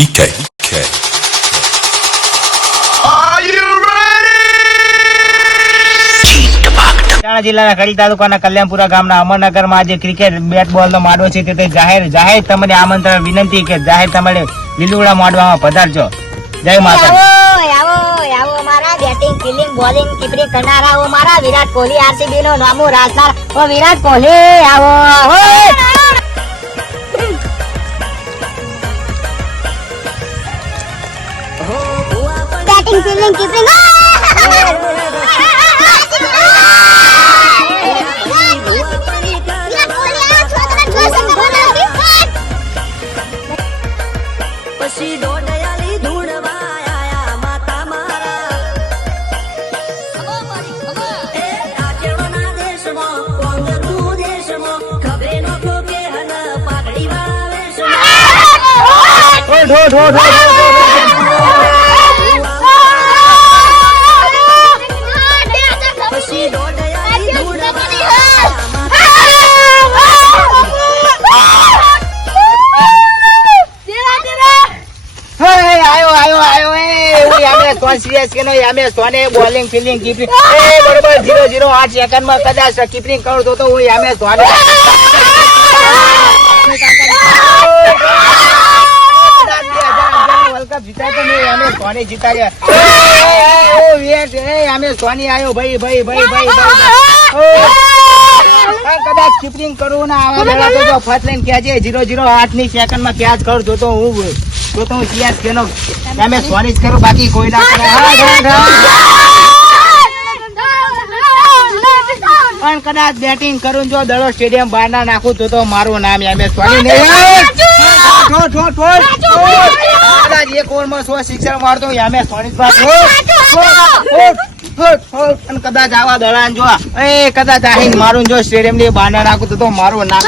VK. Mehsana જિલ્લાના કડી તાલુકાના કલ્યાણપુરા ગામના અમરનગરમાં આજે ક્રિકેટ બેટ બોલ નો માડો છે તે જાહેર તમને આમંત્રણ વિનંતી કે જાહેર તમારે લીલુડા મોડવામાં પધારજો. જય માતા. આવો મારા બેટિંગ ફિલ્ડિંગ બોલિંગ કીપરિંગ કરનારા મારા વિરાટ કોહલી આરસીબી નો નામો રાજનાર વિરાટ કોહલી આવો બેટિંગ ફિલ્ડિંગ કીપરિંગ બોલિંગ ફિલ્ડિંગ કીપરિંગ બરોબર 0-0 8 સેકન્ડ માં કદાચ કીપરિંગ કરું તો હું અમે ધોને વર્લ્ડ કપ જીતા તો નહીં અમે ધોને જીતા રહ્યા અમે સોની આવ્યો ભાઈ કદાચ કીપરિંગ કરું ના આવા બેડા તો જો ફર્સ્ટ લાઈન ક્યાં છે 0-0 8 ની સેકન્ડ માં ક્યાં કરું તો હું સીએસ કેનો અમે સોની જ કરું બાકી કોઈ ના કરે. પણ કદાચ બેટિંગ કરું જો દડો સ્ટેડિયમ બહાર ના નાખું તો મારું નામ અમે સોની નહીં કદાચ એક ઓવરમાં 100 સિક્સર મારતો અમે સોની કદાચ આવા દડાન જો કદાચ આહીને મારું જો સ્ટેડિયમ ની બહાર ના નાખું તો મારું નામ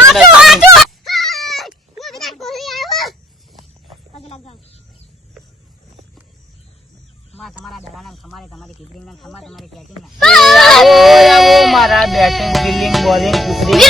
મારા બેટિંગ ફિલ્ડિંગ બોલિંગ કીપરિંગ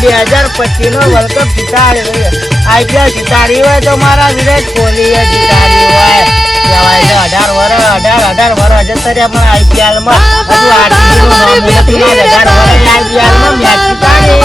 2025 નો વર્લ્ડ કપ જીતાડ્યો આઈપીએલ જીતાડી હોય તો મારા વિરાટ કોહલી જીતાડી હોય કહેવાય છે 18 વર્ષ જતા પણ આઈપીએલ માં હજુ આરસીબી નું નામ નથી 18 વર્ષ આઈપીએલ માં મેચ જીતાડી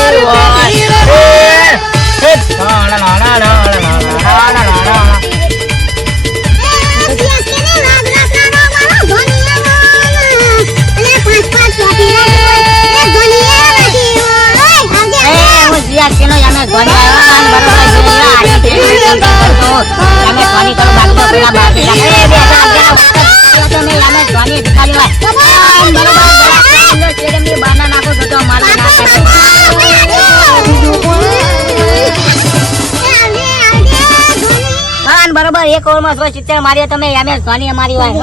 બરોબર એક ઓવરમાં 170 માર્યા તમે એમ ધોની અમારી હોય